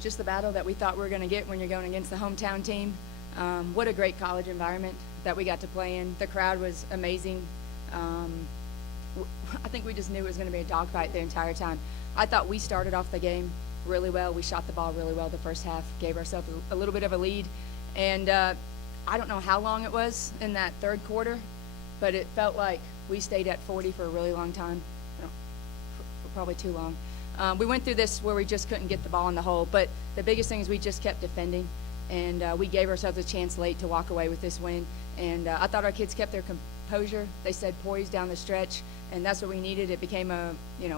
just the battle that we thought we were going to get when you're going against the hometown team. What a great college environment that we got to play in. The crowd was amazing. I think we just knew it was going to be a dogfight the entire time. I thought we started off the game really well. We shot the ball really well the first half, gave ourselves a little bit of a lead. And I don't know how long it was in that third quarter, but it felt like we stayed at 40 for a really long time, for probably too long. We went through this where we just couldn't get the ball in the hole, but the biggest thing is we just kept defending, and we gave ourselves a chance late to walk away with this win. And I thought our kids kept their composure. They stayed poised down the stretch, and that's what we needed. It became a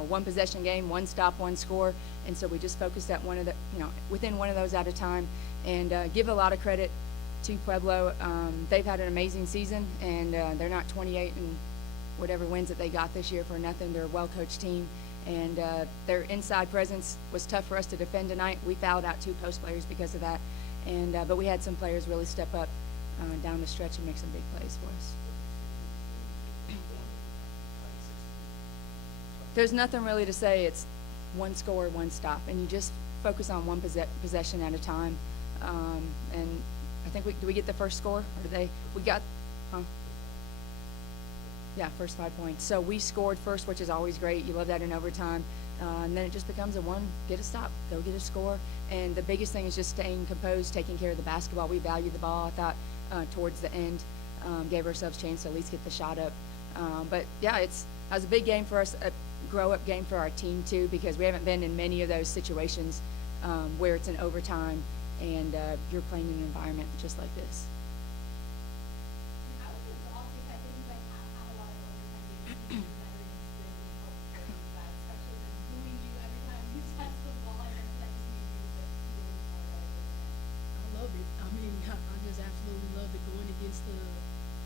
one possession game, one stop, one score, and so we just focused at within one of those at a time. And give a lot of credit to Pueblo. They've had an amazing season, and they're not 28 and whatever wins that they got this year for nothing. They're a well-coached team, and their inside presence was tough for us to defend tonight. We fouled out 2 post players because of that, and but we had some players really step up down the stretch and make some big plays for us. There's nothing really to say. It's one score, one stop, and you just focus on one possession at a time. And I think do we get the first score, or did they? We got, yeah, first 5 points. So we scored first, which is always great. You love that in overtime. And then it just becomes get a stop, go get a score. And the biggest thing is just staying composed, taking care of the basketball. We valued the ball, I thought, towards the end. Gave ourselves a chance to at least get the shot up. But yeah, it was a big game for us, a grow-up game for our team too, because we haven't been in many of those situations where it's in overtime and you're playing in an environment just like this. How was it involved? Because I think you guys have had a lot of overtime games. Especially them booing you every time you touch the ball. I know that just made you I love it. I mean, I just absolutely love it. Going against the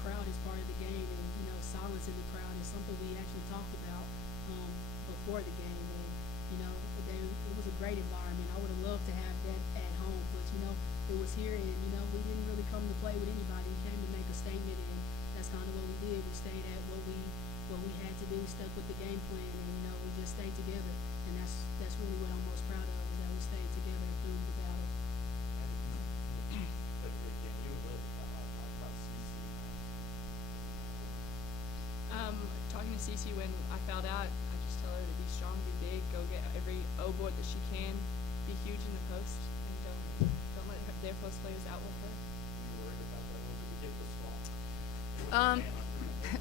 crowd is part of the game, and silencing the crowd is something we actually talked about before the game. And it was a great environment. I would have loved to have that at home, but it was here, and we didn't really come to play with anybody. We came to make a statement, and that's kind of what we did. We stayed at what we had to do. We stuck with the game plan, and we just stayed together. And that's really what I'm most proud of, is that we stayed together through the battle. Talking to Cece when I fouled out, I just tell her to be strong, be big, go get every O-board that she can, be huge in the post, and don't let their post players outwork her.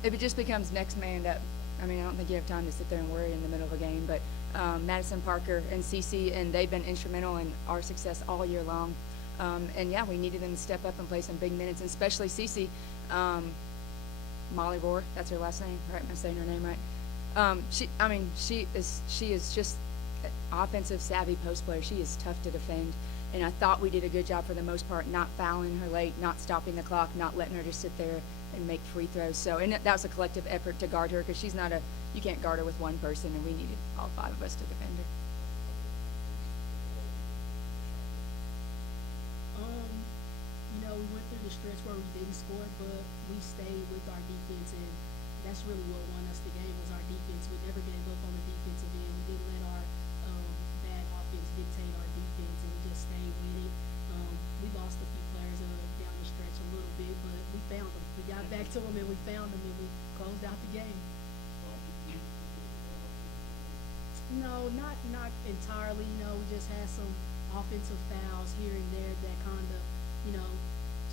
If it just becomes next man up, I mean, I don't think you have time to sit there and worry in the middle of a game, but Madison Parker and Cece, and they've been instrumental in our success all year long. And yeah, we needed them to step up and play some big minutes, and especially Cece. Molly Rohr, that's her last name, right? Am I saying her name right? She is just an offensive savvy post player. She is tough to defend, and I thought we did a good job for the most part, not fouling her late, not stopping the clock, not letting her just sit there and make free throws. So, and that was a collective effort to guard her, because you can't guard her with one person, and we needed all 5 of us to defend her. We went through the stretch where we didn't score, but we stayed with our defense, and that's really what won us the game, was our defense. We never gave up on the defensive end. We didn't let our bad offense dictate our defense, and we just stayed with it. We lost a few players down the stretch a little bit, but we found them. We got back to them, and we found them, and we closed out the game. No, not entirely. We just had some offensive fouls here and there that kind of,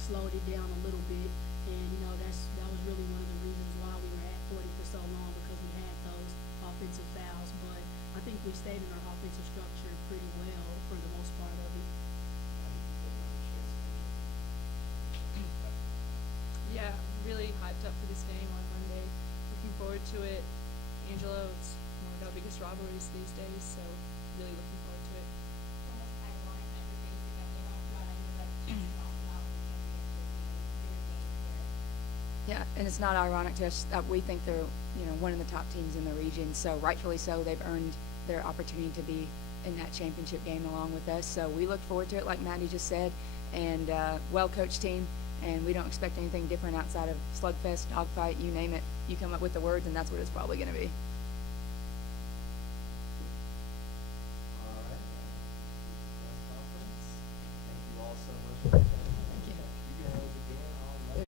slowed it down a little bit, and that was really one of the reasons why we were at 40 for so long, because we had those offensive fouls. But I think we stayed in our offensive structure pretty well for the most part of it. Yeah, really hyped up for this game on Monday. Looking forward to it. Angelo, it's one of our biggest rivalries these days, so really looking forward to it. almost ironic that you're facing them. They don't try to just talk about the Yeah, and it's not ironic to us that we think they're, one of the top teams in the region. So rightfully so, they've earned their opportunity to be in that championship game along with us. So we look forward to it, like Maddie just said, and well-coached team. And we don't expect anything different outside of slugfest, dogfight, you name it. You come up with the words, and that's what it's probably going to be.